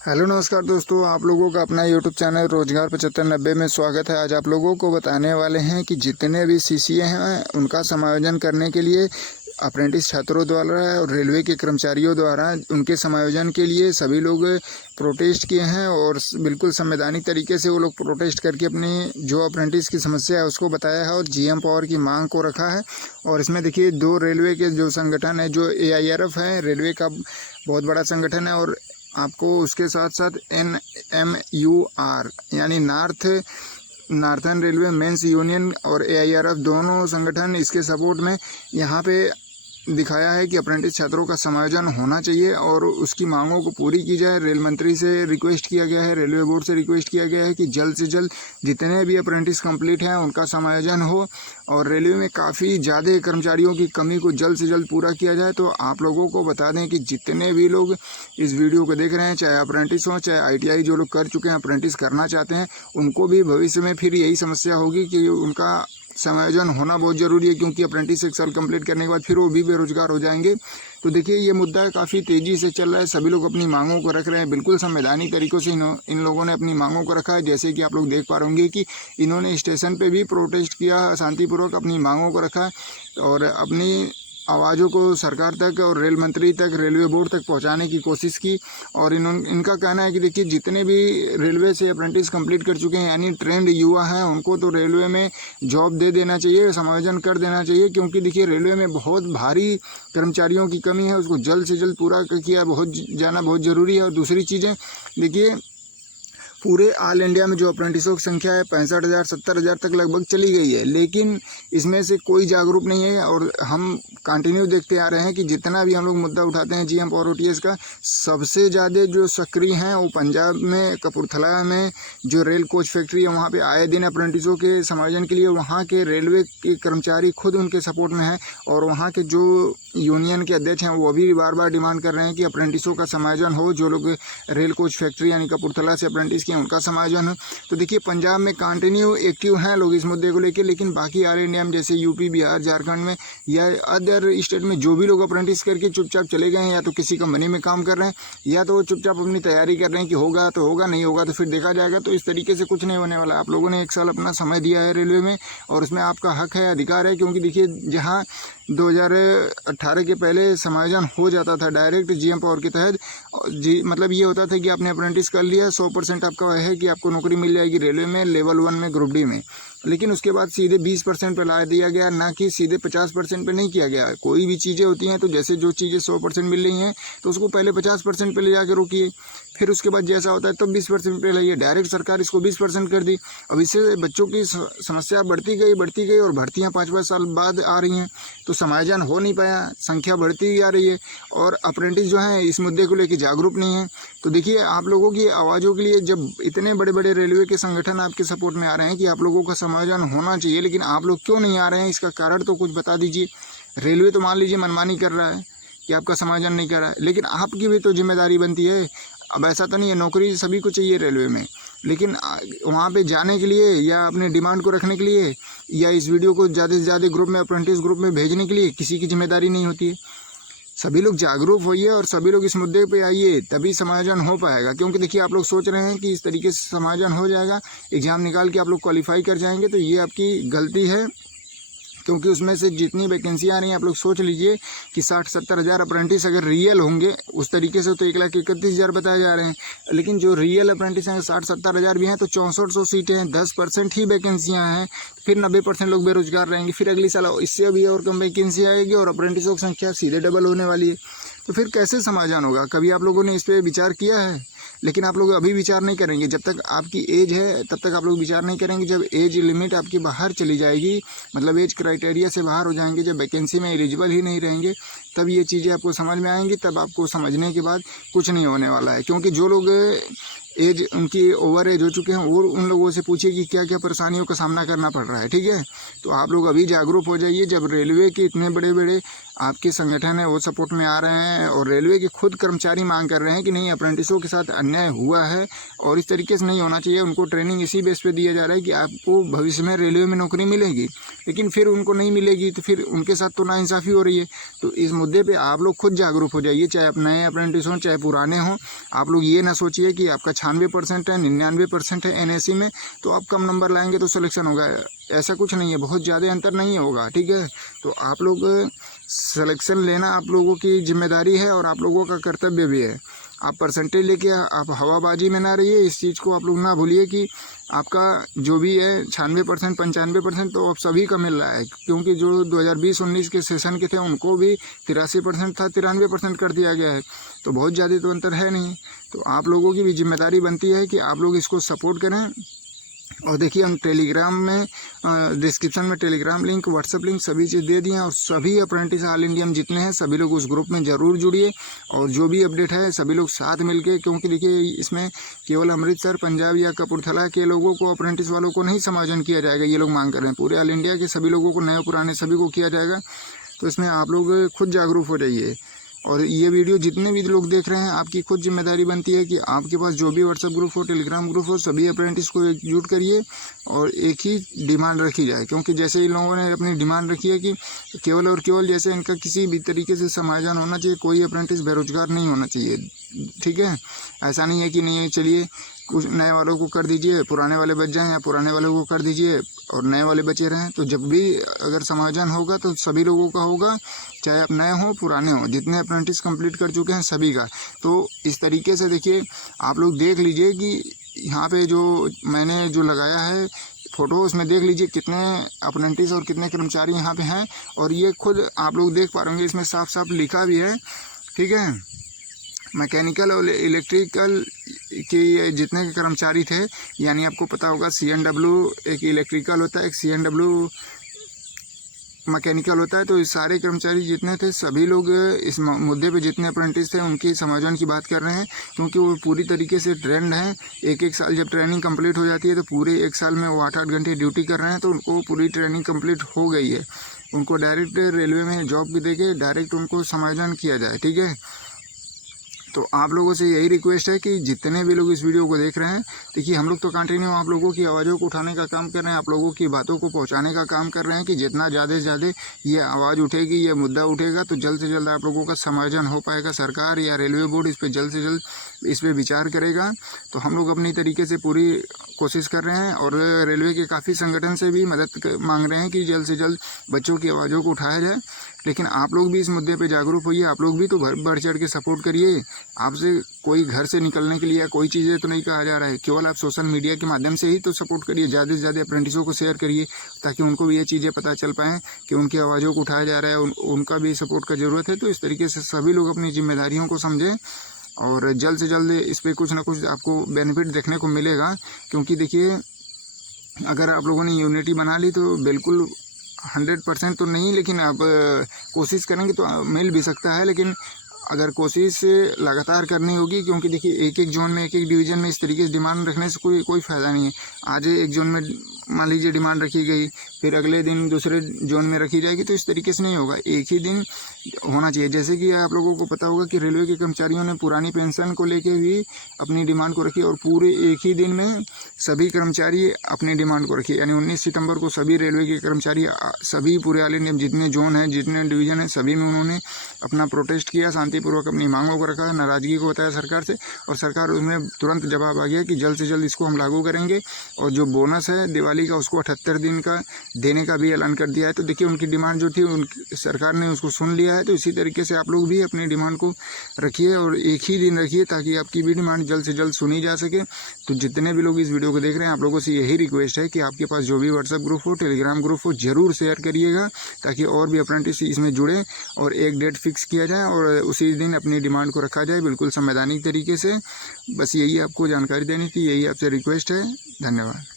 Hello नमस्कार दोस्तों, आप लोगों का अपना यूट्यूब चैनल रोजगार 7590 में स्वागत है। आज आप लोगों को बताने वाले हैं कि जितने भी सीसीए हैं उनका समायोजन करने के लिए अप्रेंटिस छात्रों द्वारा और रेलवे के कर्मचारियों द्वारा उनके समायोजन के लिए सभी लोग प्रोटेस्ट किए हैं और बिल्कुल संवैधानिक तरीके से वो लोग प्रोटेस्ट करके अपनी जो अप्रेंटिस की समस्या है उसको बताया है और जीएम पावर की मांग को रखा है। और इसमें देखिए दो रेलवे के जो संगठन है, जो AIRF है, रेलवे का बहुत बड़ा संगठन है, और आपको उसके साथ साथ NMUR यानी नार्थन रेलवे मेंस यूनियन और AIRF दोनों संगठन इसके सपोर्ट में यहाँ पे दिखाया है कि अप्रेंटिस छात्रों का समायोजन होना चाहिए और उसकी मांगों को पूरी की जाए। रेल मंत्री से रिक्वेस्ट किया गया है, रेलवे बोर्ड से रिक्वेस्ट किया गया है कि जल्द से जल्द जितने भी अप्रेंटिस कंप्लीट हैं उनका समायोजन हो और रेलवे में काफ़ी ज़्यादा कर्मचारियों की कमी को जल्द से जल्द पूरा किया जाए। तो आप लोगों को बता दें कि जितने भी लोग इस वीडियो को देख रहे हैं, चाहे अप्रेंटिस हों चाहे ITI जो लोग कर चुके हैं, अप्रेंटिस करना चाहते हैं, उनको भी भविष्य में फिर यही समस्या होगी कि उनका समायोजन होना बहुत ज़रूरी है, क्योंकि अप्रेंटिस 1 साल कंप्लीट करने के बाद फिर वो भी बेरोजगार हो जाएंगे। तो देखिए ये मुद्दा काफ़ी तेज़ी से चल रहा है, सभी लोग अपनी मांगों को रख रहे हैं। बिल्कुल संवैधानिक तरीक़ों से इन लोगों ने अपनी मांगों को रखा है। जैसे कि आप लोग देख पा रहे होंगे कि इन्होंने स्टेशन पे भी प्रोटेस्ट किया, शांतिपूर्वक अपनी मांगों को रखा और अपनी आवाज़ों को सरकार तक और रेल मंत्री तक, रेलवे बोर्ड तक पहुंचाने की कोशिश की। और इनका कहना है कि देखिए जितने भी रेलवे से अप्रेंटिस कंप्लीट कर चुके हैं यानी ट्रेंड युवा हैं, उनको तो रेलवे में जॉब दे देना चाहिए, समायोजन कर देना चाहिए, क्योंकि देखिए रेलवे में बहुत भारी कर्मचारियों की कमी है, उसको जल्द से जल्द पूरा किया जाना बहुत ज़रूरी है। और दूसरी चीज़ें देखिए, पूरे ऑल इंडिया में जो अप्रेंटिसों की संख्या है 65,000 70,000 तक लगभग चली गई है, लेकिन इसमें से कोई जागरूक नहीं है। और हम कंटिन्यू देखते आ रहे हैं कि जितना भी हम लोग मुद्दा उठाते हैं GM पावर OTS का, सबसे ज़्यादा जो सक्रिय हैं वो पंजाब में कपूरथला में जो रेल कोच फैक्ट्री है, वहाँ पे आए दिन अप्रेंटिसों के समायोजन के लिए वहाँ के रेलवे के कर्मचारी खुद उनके सपोर्ट में हैं। और वहाँ के जो यूनियन के अध्यक्ष हैं वो भी बार बार डिमांड कर रहे हैं कि अप्रेंटिसों का समायोजन हो, जो लोग रेल कोच फैक्ट्री यानी कपूरथला से अप्रेंटिस किए उनका समायोजन हो। तो देखिए पंजाब में कंटिन्यू एक्टिव हैं लोग इस मुद्दे को लेकर, लेकिन बाकी ऑल इंडिया में जैसे यूपी, बिहार, झारखंड में या अदर स्टेट में जो भी लोग अप्रेंटिस करके चुपचाप चले गए हैं, या तो किसी कंपनी में काम कर रहे हैं या तो वो चुपचाप अपनी तैयारी कर रहे हैं कि होगा तो होगा, नहीं होगा तो फिर देखा जाएगा। तो इस तरीके से कुछ नहीं होने वाला। आप लोगों ने 1 साल अपना समय दिया है रेलवे में और उसमें आपका हक है, अधिकार है, क्योंकि देखिए जहाँ 2018 के पहले समायोजन हो जाता था डायरेक्ट GM पावर के तहत, मतलब ये होता था कि आपने अप्रेंटिस कर लिया, 100% आपका है कि आपको नौकरी मिल जाएगी रेलवे में लेवल 1 में ग्रुप D में, लेकिन उसके बाद सीधे 20% पे ला दिया गया, ना कि सीधे 50% पे नहीं किया गया। कोई भी चीज़ें होती हैं तो जैसे जो चीज़ें 100% मिल रही हैं तो उसको पहले 50% पे ले जाकर रोकिए, फिर उसके बाद जैसा होता है तो 20% पे लाइए। डायरेक्ट सरकार इसको 20% कर दी। अब इससे बच्चों की समस्या बढ़ती गई और भर्तियाँ 5-5 साल बाद आ रही हैं, तो समायोजन हो नहीं पाया, संख्या बढ़ती जा रही है और अप्रेंटिस जो हैं इस मुद्दे को लेकर जागरूक नहीं है। तो देखिए आप लोगों की आवाज़ों के लिए जब इतने बड़े बड़े रेलवे के संगठन आपके सपोर्ट में आ रहे हैं कि आप लोगों का समायोजन होना चाहिए, लेकिन आप लोग क्यों नहीं आ रहे हैं, इसका कारण तो कुछ बता दीजिए। रेलवे तो मान लीजिए मनमानी कर रहा है कि आपका समायोजन नहीं कर रहा है, लेकिन आपकी भी तो जिम्मेदारी बनती है। अब ऐसा तो नहीं है, नौकरी सभी को चाहिए रेलवे में, लेकिन वहाँ पे जाने के लिए या अपने डिमांड को रखने के लिए या इस वीडियो को ज़्यादा से ज़्यादा ग्रुप में, अप्रेंटिस ग्रुप में भेजने के लिए किसी की जिम्मेदारी नहीं होती है। सभी लोग जागरूक होइए और सभी लोग इस मुद्दे पे आइए, तभी समायोजन हो पाएगा। क्योंकि देखिए आप लोग सोच रहे हैं कि इस तरीके से समायोजन हो जाएगा, एग्ज़ाम निकाल के आप लोग क्वालिफाई कर जाएंगे, तो ये आपकी गलती है। क्योंकि उसमें से जितनी वैकेंसी आ रही हैं आप लोग सोच लीजिए कि 60-70 हज़ार अप्रेंटिस अगर रियल होंगे उस तरीके से तो 1,31,000 बताए जा रहे हैं, लेकिन जो रियल अप्रेंटिस हैं 60-70 हज़ार भी हैं तो 6400 सीटें हैं, 10% ही वैकेंसियाँ हैं, फिर 90% लोग बेरोजगार रहेंगे। फिर अगली साल इससे भी और कम वैकेंसी आएगी और अप्रेंटिसों की संख्या सीधे डबल होने वाली है। तो फिर कैसे समाधान होगा? कभी आप लोगों ने इस पर विचार किया है? लेकिन आप लोग अभी विचार नहीं करेंगे, जब तक आपकी एज है तब तक आप लोग विचार नहीं करेंगे। जब एज लिमिट आपकी बाहर चली जाएगी, मतलब एज क्राइटेरिया से बाहर हो जाएंगे, जब वैकेंसी में एलिजिबल ही नहीं रहेंगे, तब ये चीज़ें आपको समझ में आएंगी। तब आपको समझने के बाद कुछ नहीं होने वाला है। क्योंकि जो लोग एज उनकी ओवर एज हो चुके हैं, और उन लोगों से पूछिए कि क्या क्या परेशानियों का सामना करना पड़ रहा है। ठीक है, तो आप लोग अभी जागरूक हो जाइए। जब रेलवे के इतने बड़े बड़े आपके संगठन है वो सपोर्ट में आ रहे हैं, और रेलवे के खुद कर्मचारी मांग कर रहे हैं कि नहीं, अप्रेंटिसों के साथ अन्याय हुआ है और इस तरीके से नहीं होना चाहिए। उनको ट्रेनिंग इसी बेस पे दिया जा रहा है कि आपको भविष्य में रेलवे में नौकरी मिलेगी, लेकिन फिर उनको नहीं मिलेगी, तो फिर उनके साथ तो नाइंसाफ़ी हो रही है। तो इस मुद्दे पे आप लोग खुद जागरूक हो जाइए, चाहे आप नए अप्रेंटिस हों चाहे पुराने हों। आप लोग ये ना सोचिए कि आपका 96% है, 99% है NSE में, तो आप कम नंबर लाएंगे तो सिलेक्शन होगा। ऐसा कुछ नहीं है, बहुत ज़्यादा अंतर नहीं होगा। ठीक है, तो आप लोग सिलेक्शन लेना आप लोगों की जिम्मेदारी है और आप लोगों का कर्तव्य भी है। आप परसेंटेज लेके आप हवाबाजी में ना रहिए, इस चीज़ को आप लोग ना भूलिए कि आपका जो भी है 96% 95% तो अब सभी का मिल रहा है, क्योंकि जो 2020-19 के सेशन के थे उनको भी 83% था, 93% कर दिया गया है, तो बहुत ज़्यादा तो अंतर है नहीं। तो आप लोगों की भी जिम्मेदारी बनती है कि आप लोग इसको सपोर्ट करें। और देखिए, हम टेलीग्राम में डिस्क्रिप्शन में टेलीग्राम लिंक, व्हाट्सएप लिंक सभी चीज़ दे दिए हैं, और सभी अप्रेंटिस ऑल इंडिया में जितने हैं सभी लोग उस ग्रुप में ज़रूर जुड़िए, और जो भी अपडेट है सभी लोग साथ मिलके, क्योंकि देखिए इसमें केवल अमृतसर, पंजाब या कपूरथला के लोगों को, अप्रेंटिस वालों को नहीं समायोजन किया जाएगा। ये लोग मांग कर रहे हैं, पूरे ऑल इंडिया के सभी लोगों को, नए पुराने सभी को किया जाएगा। तो इसमें आप लोग खुद जागरूक हो जाइए। और ये वीडियो जितने भी लोग देख रहे हैं, आपकी खुद जिम्मेदारी बनती है कि आपके पास जो भी व्हाट्सएप ग्रुप हो, टेलीग्राम ग्रुप हो, सभी अप्रेंटिस को एकजुट करिए और एक ही डिमांड रखी जाए। क्योंकि जैसे इन लोगों ने अपनी डिमांड रखी है कि केवल और केवल जैसे इनका किसी भी तरीके से समाधान होना चाहिए, कोई अप्रेंटिस बेरोजगार नहीं होना चाहिए। ठीक है, ऐसा नहीं है कि नहीं चलिए कुछ नए वालों को कर दीजिए, पुराने वाले बच जाएं, या पुराने वालों को कर दीजिए और नए वाले बचे रहें। तो जब भी अगर समाधान होगा तो सभी लोगों का होगा, चाहे आप नए हों पुराने हों, जितने अप्रेंटिस कंप्लीट कर चुके हैं सभी का। तो इस तरीके से देखिए, आप लोग देख लीजिए कि यहाँ पे जो मैंने जो लगाया है फ़ोटो, उसमें देख लीजिए कितने अप्रेंटिस और कितने कर्मचारी यहाँ पे हैं, और ये खुद आप लोग देख पा रहे होंगे, इसमें साफ साफ लिखा भी है। ठीक है, मैकेनिकल और इलेक्ट्रिकल के जितने के कर्मचारी थे, यानी आपको पता होगा CNW एक इलेक्ट्रिकल होता है, एक CNW मैकेनिकल होता है। तो इस सारे कर्मचारी जितने थे सभी लोग इस मुद्दे पे, जितने अप्रेंटिस थे उनकी समायोजन की बात कर रहे हैं, क्योंकि वो पूरी तरीके से ट्रेंड हैं। एक साल जब ट्रेनिंग कंप्लीट हो जाती है तो पूरे 1 साल में वो 8-8 घंटे ड्यूटी कर रहे हैं, तो उनको पूरी ट्रेनिंग कंप्लीट हो गई है। उनको डायरेक्ट रेलवे में जॉब भी देके डायरेक्ट उनको समायोजन किया जाए। ठीक है, तो आप लोगों से यही रिक्वेस्ट है कि जितने भी लोग इस वीडियो को देख रहे हैं, देखिए हम लोग तो कंटिन्यू आप लोगों की आवाज़ों को उठाने का काम कर रहे हैं, आप लोगों की बातों को पहुंचाने का काम कर रहे हैं कि जितना ज़्यादा से ज़्यादा ये आवाज़ उठेगी, ये मुद्दा उठेगा, तो जल्द से जल्द आप लोगों का समायोजन हो पाएगा। सरकार या रेलवे बोर्ड इस पर जल्द से जल्द इस पर विचार करेगा। तो हम लोग अपनी तरीके से पूरी कोशिश कर रहे हैं, और रेलवे के काफ़ी संगठन से भी मदद मांग रहे हैं कि जल्द से जल्द बच्चों की आवाज़ों को उठाया जाए। लेकिन आप लोग भी इस मुद्दे पे जागरूक होइए, आप लोग भी तो बढ़ चढ़ के सपोर्ट करिए। आपसे कोई घर से निकलने के लिए कोई चीज़ें तो नहीं कहा जा रहा है, केवल आप सोशल मीडिया के माध्यम से ही तो सपोर्ट करिए। ज़्यादा से ज़्यादा अप्रेंटिसों को शेयर करिए, ताकि उनको भी ये चीज़ें पता चल पाएँ कि उनकी आवाज़ों को उठाया जा रहा है, उनका भी सपोर्ट का ज़रूरत है। तो इस तरीके से सभी लोग अपनी जिम्मेदारियों को समझें, और जल्द से जल्द इस पर कुछ ना कुछ आपको बेनिफिट देखने को मिलेगा। क्योंकि देखिए, अगर आप लोगों ने यूनिटी बना ली तो बिल्कुल 100% तो नहीं, लेकिन आप कोशिश करेंगे तो मिल भी सकता है। लेकिन अगर कोशिश लगातार करनी होगी, क्योंकि देखिए एक एक जोन में, एक एक डिवीज़न में इस तरीके से डिमांड रखने से कोई फ़ायदा नहीं है। आज एक जोन में मान लीजिए डिमांड रखी गई, फिर अगले दिन दूसरे जोन में रखी जाएगी, तो इस तरीके से नहीं होगा। एक ही दिन होना चाहिए। जैसे कि आप लोगों को पता होगा कि रेलवे के कर्मचारियों ने पुरानी पेंशन को लेके भी अपनी डिमांड को रखी, और पूरे एक ही दिन में सभी कर्मचारी अपनी डिमांड को रखी। यानी 19 सितंबर को सभी रेलवे के कर्मचारी, सभी पूरे ऑल इंडिया जितने जोन हैं, जितने डिवीज़न हैं, सभी में उन्होंने अपना प्रोटेस्ट किया, शांतिपूर्वक अपनी मांगों को रखा, नाराज़गी को बताया सरकार से, और सरकार उसमें तुरंत जवाब आ गया कि जल्द से जल्द इसको हम लागू करेंगे। और जो बोनस है दिवाली का, उसको 78 दिन का देने का भी ऐलान कर दिया है। तो देखिए, उनकी डिमांड जो थी सरकार ने उसको सुन लिया है। तो इसी तरीके से आप लोग भी अपनी डिमांड को रखिए, और एक ही दिन रखिए, ताकि आपकी भी डिमांड जल्द से जल्द सुनी जा सके। तो जितने भी लोग इस वीडियो को देख रहे हैं, आप लोगों से यही रिक्वेस्ट है कि आपके पास जो भी व्हाट्सएप ग्रुप हो, टेलीग्राम ग्रुप हो, ज़रूर शेयर करिएगा, ताकि और भी अप्रेंटिस इसमें जुड़े, और एक डेट फिक्स किया जाए और उसी दिन अपनी डिमांड को रखा जाए, बिल्कुल संवैधानिक तरीके से। बस यही आपको जानकारी देनी थी, यही आपसे रिक्वेस्ट है। धन्यवाद।